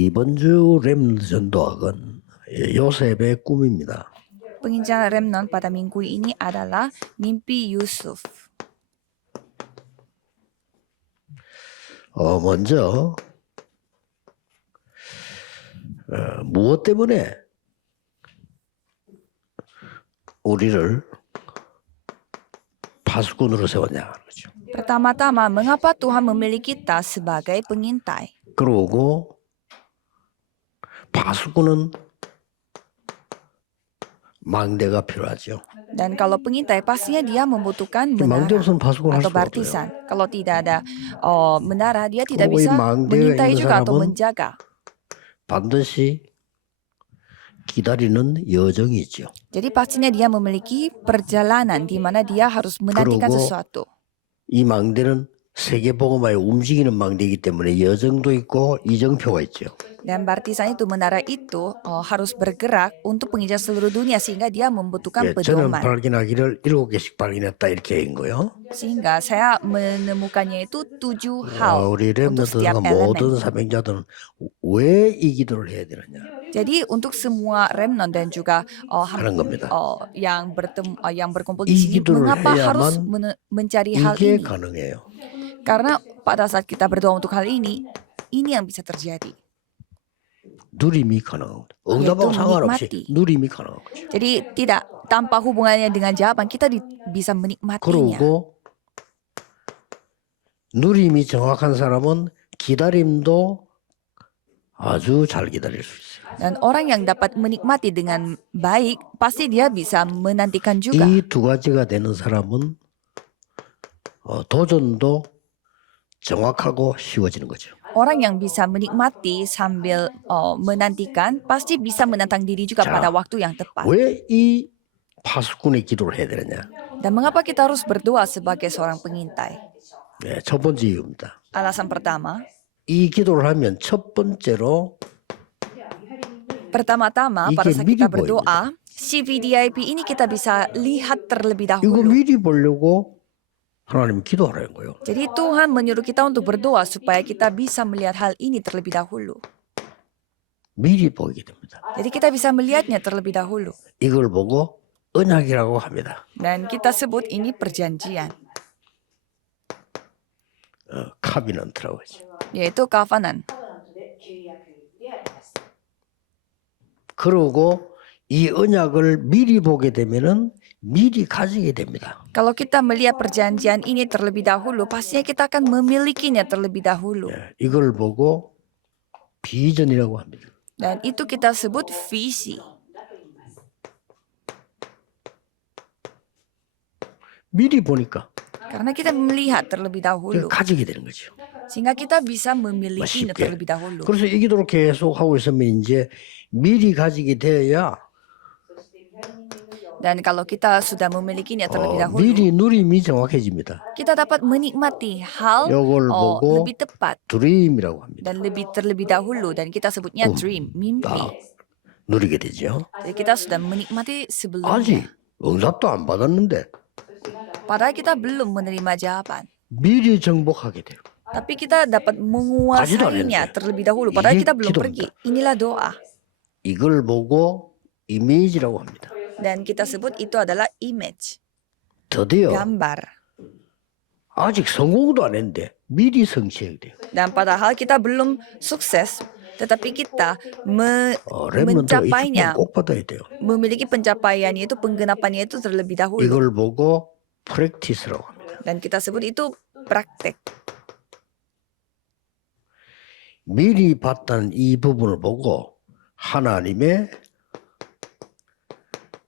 이번 주 렘넌트 전도학은 요셉의 꿈입니다. Pengincaran Remnon pada minggu ini adalah mimpi Yusuf. 먼저 무엇 때문에 우리를 파수꾼으로 세웠냐 그러죠. Pertama-tama, mengapa Tuhan memilih kita sebagai pengintai? 그러고 파수꾼은 망대가 필요하죠. Dan kalau pengintai, pastinya dia membutuhkan 망대 menara 없으면 파수꾼 할 atau 수가 없어요. barisan. Kalau tidak ada menara, dia tidak 그리고 이 bisa 망대에 mengintai 있는 juga atau 사람은 menjaga. 반드시 기다리는 여정이 있죠. Jadi pastinya dia memiliki perjalanan di mana dia harus menantikan 그리고 sesuatu. 이 망대는 세계복음화에 움직이는 망대이기 때문에 여정도 있고 이정표가 있죠. Dan barisan itu, menara itu harus bergerak untuk menginjak seluruh dunia sehingga dia membutuhkan 저는 pedoman. 발견하기를 7개씩 발견했다 이렇게 한 거예요. Sehingga saya menemukannya itu 7 hal 우리 untuk setiap 렘넌트가 모든 elemen. 사명자들은 왜 이 기도를 해야 되느냐 Jadi untuk semua remnant dan juga 하는 겁니다. yang berkumpul di 이 sini, 기도를 mengapa harus 해야만 mencari hal 이게 ini? 가능해요. Karena pada saat kita berdoa untuk hal ini yang bisa terjadi. 누림이 가능한 거죠. 응답하고 상관없이 menikmati. 누림이 가능한 거죠. Jadi tidak tanpa hubungannya dengan jawaban, kita bisa menikmatinya. 그리고 누림이 정확한 사람은 기다림도 아주 잘 기다릴 수 있어요. Dan orang yang dapat menikmati dengan baik, pasti dia bisa menantikan juga. 이 두 가지가 되는 사람은 도전도 정확하고 쉬워지는 거죠. Orang yang bisa menikmati sambil menantikan, pasti bisa menantang diri juga 자, pada waktu yang tepat. 왜 이 파수꾼의 기도를 해야 되느냐? Dan mengapa kita harus berdoa sebagai seorang pengintai? 네, 첫 번째 이유입니다. Alasan pertama, 이 기도를 하면 첫 번째로 pertama-tama pada 이게 saat 미리 kita berdoa, CVDIP ini kita bisa lihat terlebih 이거 dahulu. 미리 보려고 하나님 기도하라는 거예요. Jadi Tuhan menyuruh kita untuk berdoa supaya kita bisa melihat hal ini terlebih dahulu. 미리 보게 됩니다. Jadi kita bisa melihatnya terlebih dahulu. 이걸 보고 언약이라고 합니다. Dan kita sebut ini perjanjian, 카비넌트라고 하죠. yaitu covenant. 그러고 이 언약을 미리 보게 되면은 미리 가지게 됩니다. Kalau kita melihat perjanjian ini terlebih dahulu, pastinya kita akan memilikinya terlebih dahulu. 이걸 보고 비전이라고 합니다. Dan itu kita sebut visi. 미리 보니까 Karena kita melihat terlebih dahulu, 가지게 되는 거죠. sehingga kita bisa memilikinya 쉽게. terlebih dahulu. 그래서 이 기도를 계속 하고 있으면 이제 미리 가지게 되어야 Dan kalau kita sudah memilikinya terlebih dahulu, 미리 누림이 정확해집니다. kita dapat menikmati hal 이걸 보고 lebih tepat 드림이라고 합니다. dan terlebih dahulu, dan kita sebutnya dream, mimpi. 누리게 되죠. Jadi kita sudah menikmati 아직 sebelumnya. 응답도 안 받았는데 Padahal kita belum menerima jawaban. 미리 정복하게 돼요. Tapi kita dapat menguasainya terlebih dahulu. Padahal kita belum pergi. Inilah doa. 이걸 보고 이미지라고 합니다. Dan kita sebut itu adalah image, 드디어 gambar. 아직 성공도 안 했는데 미리 성취해야 돼요. Dan padahal kita belum sukses, tetapi kita 렘넌트 mencapainya, 꼭 받아야 돼요. memiliki pencapaiannya itu, penggenapannya itu terlebih dahulu. 이걸 보고 프랙티스라고 합니다. Dan kita sebut itu praktek. 미리 봤다는 이 부분을 보고 하나님의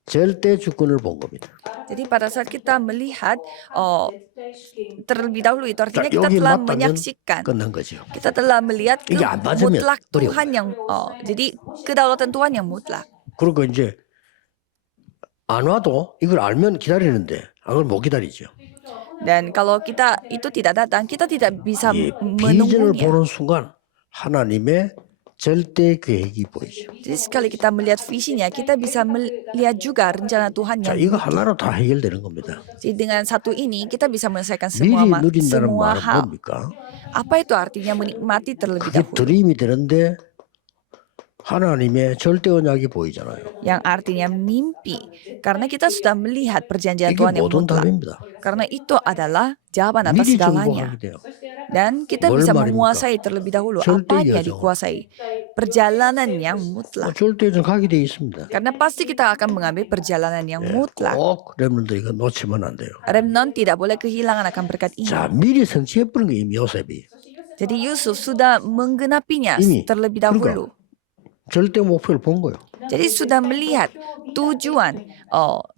절대 주권을 본 겁니다. Jadi pada saat kita melihat terlebih dahulu, itu artinya 자, kita 여기 telah 맞다면 menyaksikan. 끝난 거죠. Kita telah melihat 이게 안 맞으면 mutlak 어려워. Tuhan yang jadi kedaulatan Tuhan yang mutlak. 그리고 이제 안 와도 이걸 알면 기다리는데 그걸 못 기다리죠. Dan kalau kita itu tidak datang, kita tidak bisa 이 비전을 menunggunya. 보는 순간 하나님의 절대 계획이 보이죠. Jadi sekali kita melihat visinya, kita bisa melihat juga rencana Tuhan 자, yang 이거 하나로 다 해결되는 겁니다. Jadi dengan satu ini kita bisa menyelesaikan 미리 semua 누린다는 말은 hal. 뭡니까? Apa itu artinya menikmati terlebih 그게 dahulu? 드림이 되는데 하나님의 절대 언약이 보이잖아요. yang artinya mimpi. Karena kita sudah melihat perjanjian 이게 Tuhan yang 모든 mutlak. 답입니다. Karena itu adalah jawaban atas 미리 segalanya. 정복하게 돼요. Dan kita 뭘 bisa 말입니까? menguasai terlebih dahulu. 절대 Apanya 여정. dikuasai? Perjalanan yang mutlak. 절대 여정 가게 돼 있습니다. Karena pasti kita akan mengambil perjalanan yang mutlak. 꼭 렘넌들 이거 놓치면 안 돼요. Remnon tidak boleh kehilangan akan berkat ini. 자, 미리 성취해버린 거 이미 요셉이. Jadi Yusuf sudah menggenapinya Ini, terlebih 그러니까 dahulu. 절대 목표를 본 거예요. Jadi sudah melihat tujuan,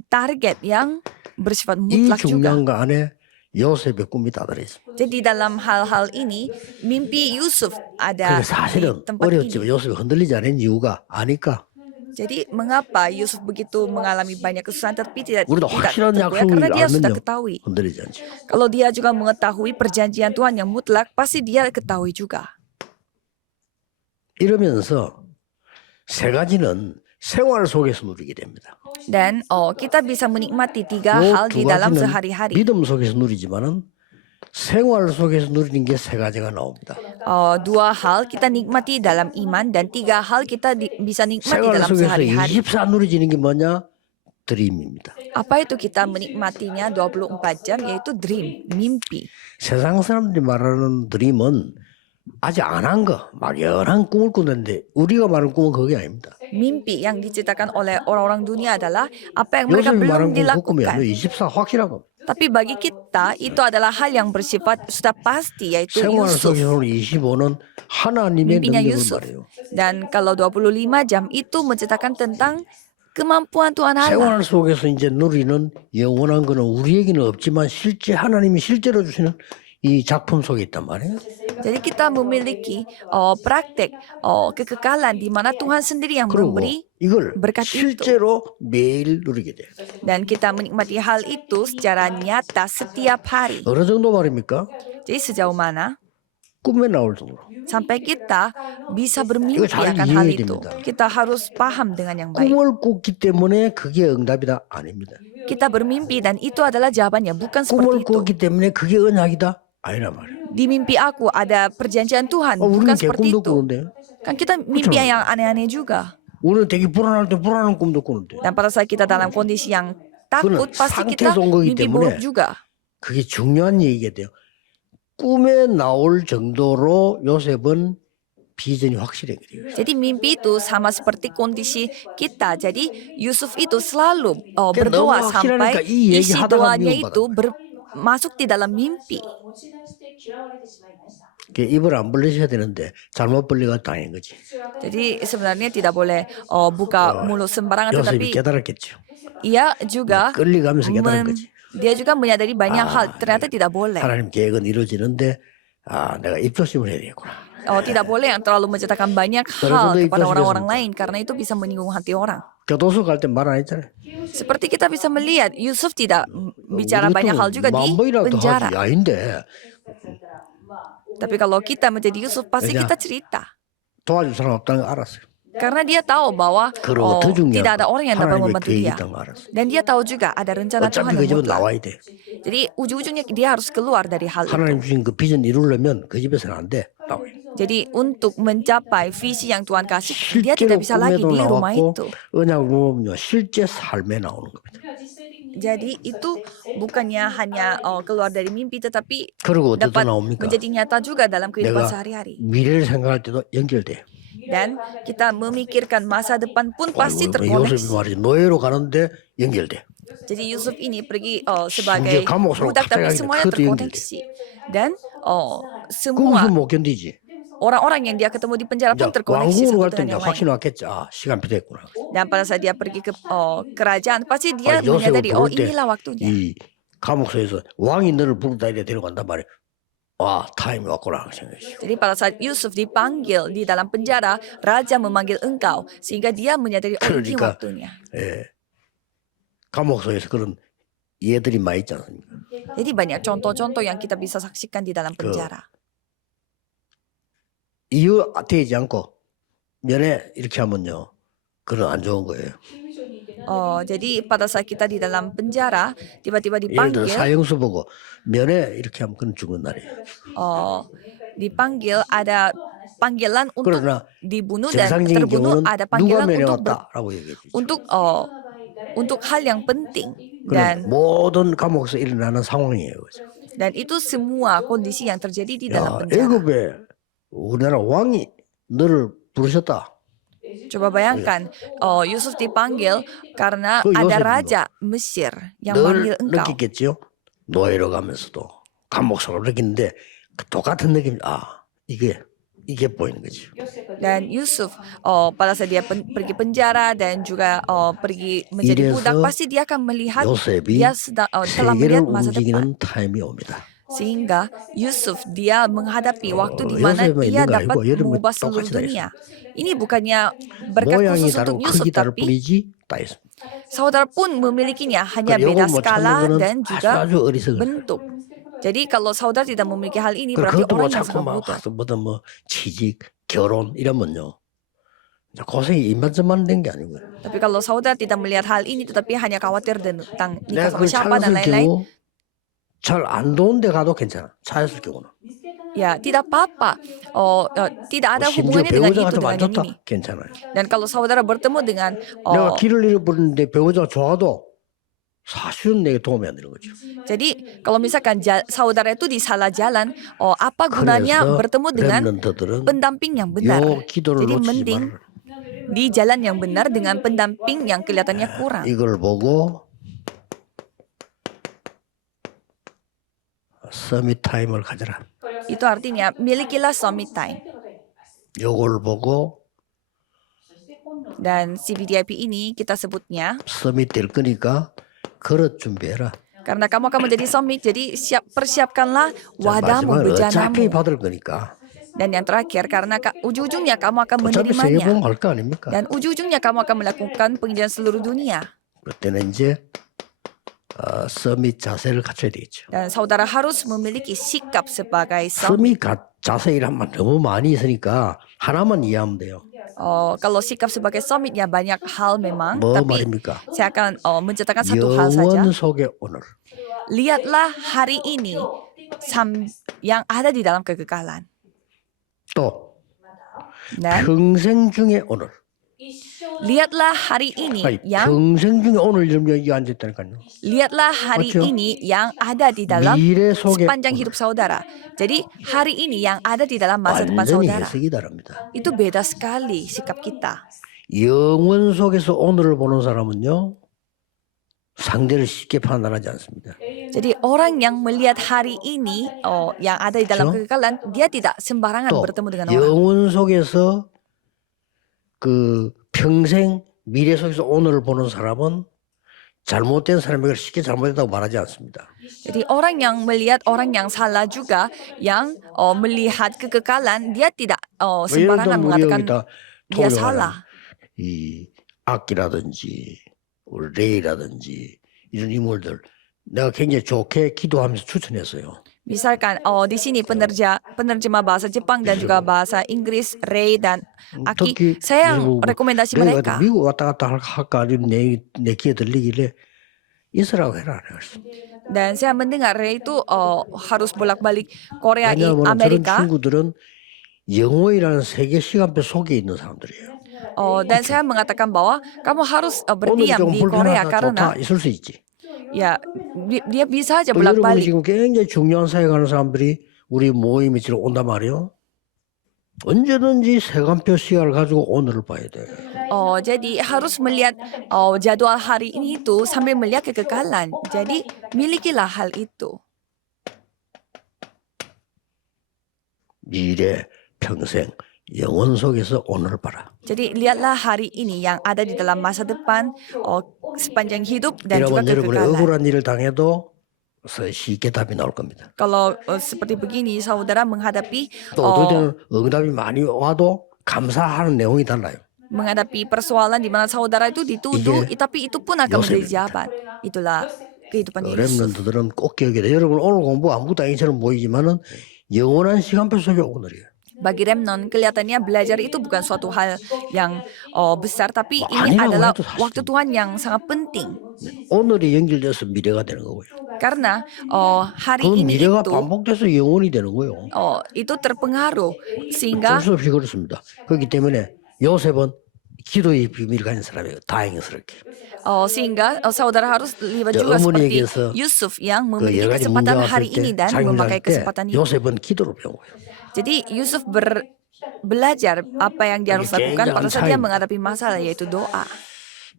target yang bersifat 이 mutlak juga. 중요한 거 안에 요셉의 꿈이 다 들어있습니다. Jadi dalam hal-hal ini, mimpi Yusuf ada 그게 di 사실은 tempat 어렸지만 ini. 요셉이 흔들리지 않은 이유가 아니까 Jadi mengapa Yusuf begitu mengalami banyak kesusahan tapi tidak 우리도 확실한 teguh ya? 약속을 Karena dia sudah 알면요 ketahui. 흔들리지 않죠. Kalau dia juga mengetahui perjanjian Tuhan yang mutlak, pasti dia ketahui juga. 이러면서 세 가지는 생활 속에서 누리게 됩니다. Dan kita bisa menikmati tiga 요 hal 두 di dalam 가지는 sehari-hari. 믿음 속에서 누리지만은 생활 속에서 누리는 게 세 가지가 나옵니다. Dua hal kita nikmati dalam iman dan tiga hal kita bisa nikmati 생활 dalam 속에서 sehari-hari. 24 누리지는 게 뭐냐? 드림입니다. Apa itu kita menikmatinya 24 jam yaitu dream, mimpi. 세상 사람들이 말하는 드림은 아직 안 한 거, 막연한 꿈을 꾸는데 우리가 말하는 꿈은 그게 아닙니다. Mimpi yang diceritakan oleh orang-orang dunia adalah apa yang mereka 요셉이 belum 말하는 꿈은 그 꿈이 dilakukan. 아니에요. 24 확실한 겁니다. Tapi bagi kita itu adalah hal yang bersifat sudah pasti yaitu 생활 Yusuf. 속에서 25는 하나님의 Mimpinya 능력을 Yusuf. 말해요. Dan kalau 25 jam itu menceritakan tentang kemampuan Tuhan Allah. 생활 속에서 이제 누리는 영원한 거는 우리에게는 없지만 실제 하나님이 실제로 주시는 이 작품 속에 있단 말이에요. Jadi kita memiliki praktek kekekalan di mana Tuhan sendiri yang 그리고 memberi 이걸 berkat itu. 실제로 매일 누리게 돼요. Dan kita menikmati hal itu secara nyata setiap hari. 어느 정도 말입니까? Jadi sejauh mana 꿈에 나올 정도로. sampai kita bisa bermimpi 이거 잘 akan hal 이해해야 itu. 됩니다. Kita harus paham dengan yang baik. 꿈을 꿨기 때문에 그게 응답이다? 아닙니다. Kita bermimpi dan itu adalah jawabannya, bukan 꿈을 seperti itu. 꿨기 때문에 그게 언약이다? 아니란 말이에요. Di mimpi aku ada perjanjian Tuhan, 우리는 bukan seperti 개꿈도 itu. 꾸는데 Kan kita mimpi yang aneh-aneh juga. 우리는 되게 불안할 때 불안한 꿈도 꾸는데 Dan pada saat kita dalam kondisi yang takut, 그거는 pasti kita 상태에서 온 거기 mimpi 때문에 buruk juga. 그게 중요한 얘기가 돼요. 꿈에 나올 정도로 요셉은 비전이 확실해 그래요. Jadi mimpi itu sama seperti kondisi kita. Jadi Yusuf itu selalu berdoa 너무 sampai 확실하니까 이 isi 얘기하다가 doanya 미움받아. itu masuk di dalam mimpi. 입을 안 벌리셔야 되는데 잘못 벌리가 당한 거지. Jadi sebenarnya tidak boleh buka mulut sembarangan, 요셉이 tetapi 깨달았겠죠. ia juga 끌려가면서 깨달은 거지. dia juga menyadari banyak hal. Ternyata tidak boleh. 하나님 계획은 이루어지는데 내가 입조심을 해야 되겠구나. Tidak boleh yang terlalu menceritakan banyak hal kepada orang-orang lain karena itu bisa menyinggung hati orang. 교도소 갈 때 말 안 했잖아요. Seperti kita bisa melihat Yusuf tidak bicara banyak hal juga di 만번이라도 penjara. 하지. 아닌데 Tapi kalau kita menjadi Yusuf pasti 왜냐? kita cerita. 도와줄 사람 없다는 거 알았어요. Karena dia tahu bahwa 그리고 더 중요한 tidak ada orang yang dapat 하나님의 membantu 계획이 dia. 있다는 거 알았어요. Dan dia tahu juga ada rencana Tuhan 어차피 그 yang 집은 mutlak. 나와야 돼. Jadi ujung-ujungnya dia harus keluar dari hal itu. 하나님 주신 그 비전 이루려면 그 집에서는 안 돼. 나와야 돼. Jadi untuk mencapai visi yang Tuhan kasih, dia 실제로 tidak bisa lagi 꿈에도 di rumah 나왔고 itu. 언약을 보면요 실제 삶에 나오는 겁니다. Jadi itu bukannya hanya keluar dari mimpi, tetapi 그리고 어디서 dapat 나옵니까? menjadi nyata juga dalam kehidupan 내가 sehari-hari. 미래를 생각할 때도 연결돼. Dan kita memikirkan masa depan pun pasti 요셉이 terkoneksi. 말이지 노예로 가는데 연결돼. Jadi Yusuf ini pergi sebagai 심지어 감옥으로 budak, tapi 갑자기 semuanya 그것도 terkoneksi. Dan 꿈은 semua 못 견디지. orang-orang yang dia ketemu di penjara pun 이제 terkoneksi 왕궁으로 satu 갈 때 dengan 이제 yang lain. 확신 왔겠지. 시간 필요했구나. Dan pada saat dia pergi ke kerajaan, pasti dia 요셉을 menyadari, 부를 때 inilah waktunya. 이 감옥소에서 왕이 너를 부르다 이래 데려간단 말이야. 타임이 왔구나 생각했어. Jadi pada saat Yusuf dipanggil di dalam penjara, raja memanggil engkau sehingga dia menyadari ini 그러니까 waktunya. 감옥소에서 그런 예들이 많이 있지 않습니까? Jadi banyak contoh-contoh yang kita bisa saksikan di dalam penjara. 이유되지 않고 면회 이렇게 하면요, 그건 안 좋은 거예요. Jadi pada saat kita di dalam penjara tiba-tiba 예를 들어 dipanggil, 사형수 보고 면회 이렇게 하면 그건 죽는 날이에요. dipanggil ada panggilan untuk 그러나 dibunuh dan 정상적인 terbunuh, 경우는 ada 누가 panggilan 면회왔다라고 얘기해 주죠. untuk hal yang penting 그런 모든 감옥에서 일어나는 상황이에요. 그죠? dan itu semua kondisi yang terjadi di dalam 야, penjara. 애굽에 우리나라 왕이 너를 부르셨다. Coba bayangkan, Yusuf dipanggil karena 그 ada 요셉이 raja Mesir yang 늘 manggil engkau. 느끼겠죠. 노예로 가면서도 감옥 생활을 느끼는데 그 똑같은 느낌. 이게 보이는 거죠. Dan Yusuf pada saat dia pergi penjara dan juga pergi menjadi budak, 이래서 pasti dia akan melihat 요셉이 dia telah 세계를 melihat masa depan. 움직이는 타임이 옵니다. Sehingga Yusuf dia menghadapi waktu di mana 요셉만 dia 있는 거 dapat 아니고 여러분 mengubah seluruh 똑같이 다 dunia. Ini bukannya berkat 모양이 khusus untuk 다르고 Yusuf, 크기 다를 tapi 뿐이지 다 있습니다. saudara pun memilikinya, hanya 그러니까 beda 요거 못 찾는 skala 거는 dan juga 아주 어리석은. bentuk. Jadi kalau saudara tidak memiliki hal ini, 그러니까 berarti 그것도 뭐 orang yang 자꾸 sangat 막 bodoh. 뭐 취직, 결혼 이러면요. 고생이 이만저만 된 게 아니고요. Tapi kalau saudara tidak melihat hal ini, tetapi hanya khawatir tentang nikah 내가 sama 그 siapa dan 차였을 lain-lain, 경우 잘 안 좋은 데 가도 괜찮아. 차였을 경우는. ya tidak apa-apa. Tidak ada 심지어 hubungannya dengan 배우자가 itu, 좀 안 dengan yang 좋다. ini. 괜찮아요. Dan kalau saudara bertemu dengan 내가 길을 잃어버렸는데 배우자가 좋아도 사실은 내게 도움이 안 되는 거죠. jadi kalau misalkan saudara itu di salah jalan, apa gunanya 그래서 bertemu dengan 렘넌트들은 pendamping yang benar? 요 기도를 Jadi 놓치지 mending 말아라. di jalan yang benar dengan pendamping yang kelihatannya kurang. 이걸 보고 서밋 타임을 가져라. Itu artinya milikilah summit time. 요걸 보고 Dan CVDIP ini kita sebutnya 서밋 될 거니까 그릇 준비해라. karena kamu akan menjadi summit, jadi persiapkanlah 자, wadahmu, 마지막은 bejanamu. 어차피 받을 거니까 Dan yang terakhir, karena ujung-ujungnya kamu akan 어차피 menerimanya. 세계봉 갈 거 아닙니까? Dan ujung-ujungnya kamu akan melakukan penginjilan seluruh dunia. 그때는 이제 서밋 자세를 갖춰야 되겠죠. Dan saudara harus memiliki sikap sebagai summit. 서밋 자세란 말 너무 많이 있으니까 하나만 이해하면 돼요. Kalau sikap sebagai summit ya banyak hal memang, 뭐 tapi 말입니까? saya akan menceritakan satu hal saja. 영원 속의 오늘. Lihatlah hari ini yang ada di dalam kekekalan. 또 Dan 평생 중의 오늘. lihatlah hari ini 아니, yang 평생 중에 오늘 이런 얘기 앉아있다니까요. lihatlah hari 맞죠? ini yang ada di dalam 미래 속의 sepanjang hidup saudara. Jadi hari ini yang ada di dalam masa depan 완전히 saudara. 해석이 다릅니다. Itu beda sekali sikap kita. 영원 속에서 오늘을 보는 사람은요. 상대를 쉽게 판단하지 않습니다. Jadi orang yang melihat hari ini yang ada di dalam 그렇죠? kekekalan, dia tidak sembarangan 또 bertemu dengan orang. 영원 속에서 그 평생 미래 속에서 오늘을 보는 사람은 잘못된 사람에게 쉽게 잘못했다고 말하지 않습니다. Jadi orang yang melihat orang yang salah juga, yang melihat kekekalan, dia tidak 예를 sembarangan 들면 우리 mengatakan 여기다 dia 통용하는 salah. 이 악기라든지 우리 레이라든지 이런 인물들 내가 굉장히 좋게 기도하면서 추천했어요. Misalkan di sini penerjemah bahasa Jepang dan juga bahasa Inggris, Ray dan Aki, 특히 saya 미국, rekomendasi 내가 mereka. 미국 왔다 갔다 할까 내 귀에 들리길래 있으라고 해라. 그랬어. Dan saya mendengar Ray itu harus bolak-balik Korea, 왜냐하면 저런 Amerika. 친구들은 영어이라는 세계 시간표 속에 있는 사람들이에요. Dan saya mengatakan bahwa kamu harus 오늘 berdiam 좀 di Korea 불편하다 karena 좋다 있을 수 있지. ya dia bisa aja 또 여러분이 bolak-balik. 지금 굉장히 중요한 사회 가는 사람들이 우리 모임에 지금 온단 말이에요. 언제든지 세간표 시간을 가지고 오늘을 봐야 돼. Jadi harus melihat jadwal hari ini itu sambil melihat kekekalan. Jadi milikilah hal itu. 미래, 평생, 영원 속에서 오늘을 봐라. Jadi lihatlah hari ini yang ada di dalam masa depan, sepanjang hidup dan juga 여러분 여러분의 kekekalan. 억울한 일을 당해도 쉽게 답이 나올 겁니다. Kalau seperti begini, saudara menghadapi 또 어떨 때는 응답이 많이 와도 감사하는 내용이 달라요. menghadapi persoalan di mana saudara itu dituduh, tapi itu pun akan menjadi jawaban. Itulah kehidupan Yusuf. 렘넌트들은 꼭 기억해야 돼요. 여러분 오늘 공부 아무것도 아니처럼 보이지만은 영원한 시간표 속의 오늘이에요. Bagi Remnon, kelihatannya belajar itu bukan suatu hal yang besar, tapi ini 아니라고 adalah 해도 사실은. waktu Tuhan yang sangat penting. 오늘이 연결돼서 미래가 되는 거고요. Karena hari 그 ini 미래가 itu 반복돼서 영원이 되는 거예요. itu terpengaruh 어쩔 sehingga 수 없이 그렇습니다. 그렇기 때문에 요셉은 기도의 비밀을 가진 사람이에요. 다행스럽게. sehingga saudara harus lihat 저 juga seperti 어머니에게서 Yusuf yang 그 memiliki 여러 가지 kesempatan 문제가 hari 왔을 ini 때 dan 자기 memakai 문제할 때 kesempatan itu. 요셉은 기도로 배운 거예요. Jadi Yusuf belajar apa yang dia harus lakukan pada saat dia menghadapi masalah yaitu doa.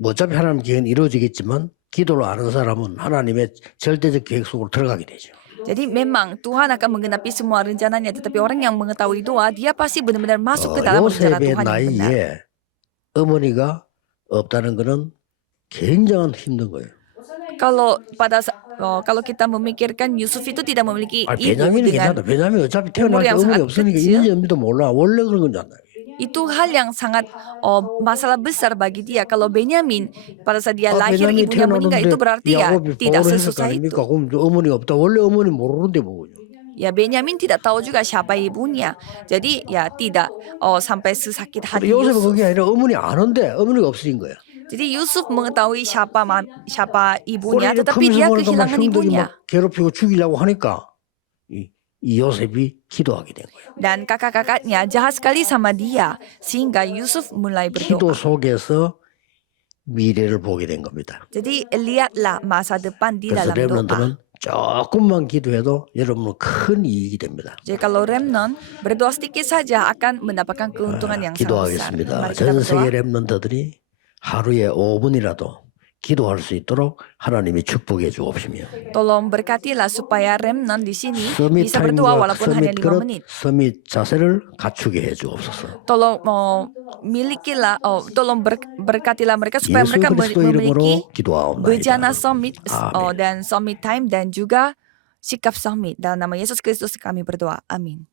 뭐 어차피 하나님 계획은 이루어지겠지만 기도로 아는 사람은 하나님의 절대적 계획 속으로 들어가게 되죠. Jadi memang Tuhan akan menggenapi semua rencananya, tetapi orang yang mengetahui doa, dia pasti benar-benar masuk ke dalam rencana 요셉의 Tuhan yang benar. 나이에 어머니가 없다는 것은 굉장한 힘든 거예요. Kalau kita memikirkan Yusuf itu tidak memiliki 아, ibu 베냐민은 dengan 괜찮다. 베냐민 어차피 태어날 때 yang 어머니 sangat 없으니까 kecil. 있는지 없는지도 몰라. 원래 그런 건지 안 알아요. itu hal yang sangat masalah besar bagi dia. Kalau Benyamin pada saat dia lahir 베냐민이 ibunya meninggal itu berarti ya 야곱이 tidak 보호를 sesusah itu. 했을까? 그럼 어머니가 없다. 원래 어머니 모르는데 뭐군요. Ya Benyamin tidak tahu juga siapa ibunya. Jadi ya tidak sampai sesakit hati 요셉은 Yusuf. 그게 아니라 어머니 아는데 어머니가 없어진 거야. Jadi Yusuf mengetahui siapa ibunya, 그래, tetapi dia 컴퓨터 kehilangan 형들이 ibunya. 막 괴롭히고 죽이려고 하니까 이 요셉이 기도하게 된 거예요. Dan kakak-kakaknya jahat sekali sama dia, sehingga Yusuf mulai 기도 berdoa. 속에서 미래를 보게 된 겁니다. Jadi lihatlah masa depan di 그래서 dalam doa. 렘넌트는 조금만 기도해도 여러분은 큰 이익이 됩니다. Jadi kalau remnon berdoa sedikit saja akan mendapatkan keuntungan yang sangat besar. 기도하겠습니다. Mari kita 전 berdoa. 세계 렘넌트들이 하루에 5분이라도 기도할 수 있도록 하나님이 축복해 주옵시며 Tolong berkatilah supaya remnon di sini 서밋 bisa berdoa 타임과 walaupun hanya 서밋 5 그릇, menit. 서밋 자세를 갖추게 해 주옵소서. Tolong tolong berkatilah mereka supaya 예수 mereka 그리스도 memiliki 이름으로 기도하옵나이다. bejana summit 아멘. dan summit time dan juga sikap summit. Dalam nama Yesus Kristus kami berdoa. Amin.